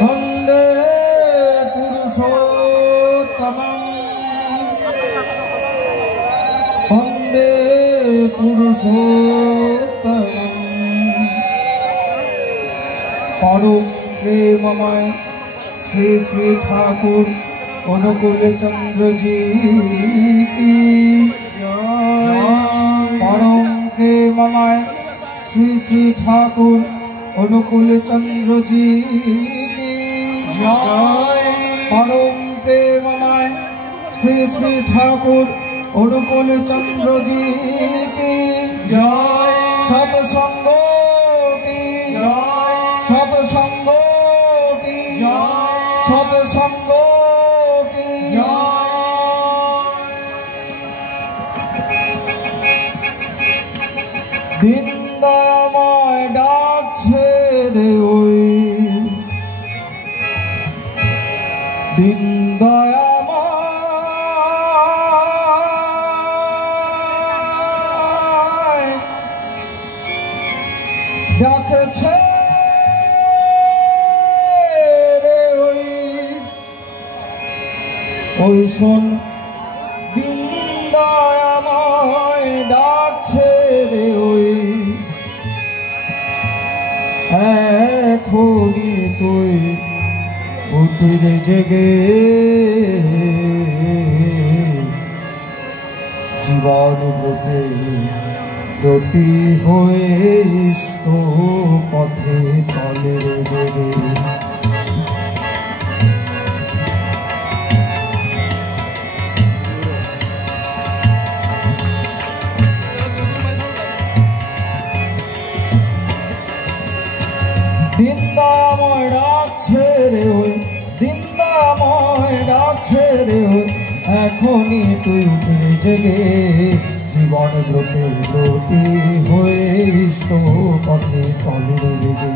वन्दे पुरुषोत्तमं वन्दे पुरुषोत्तमं परम प्रेममय श्री श्री ठाकुर अनुकूल चंद्र जी की परम प्रेममय श्री श्री ठाकुर अनुकूल चंद्र जी की परम प्रेममय श्री श्री ठाकुर अनुकूल चंद्र जी की सत्संग की सत्संग की सत्संग की दिन दयामय डाकছে রে ওই दिन দয়াময় ডাকছে রে ওই শোন दिन দয়াময় ডাকছে রে ওই এখনি তুই উঠিরে জেগে জীবন ব্রতে প্রতি হয়ে ইষ্ট পথে চলে রে दिन दयामय डाकছে রে ওই दिन दयामय डाकছে রে ওই এখনি তুই উঠে জেগে জীবন ব্রতে ব্রতী হয়ে ইষ্ট পথে চলে রে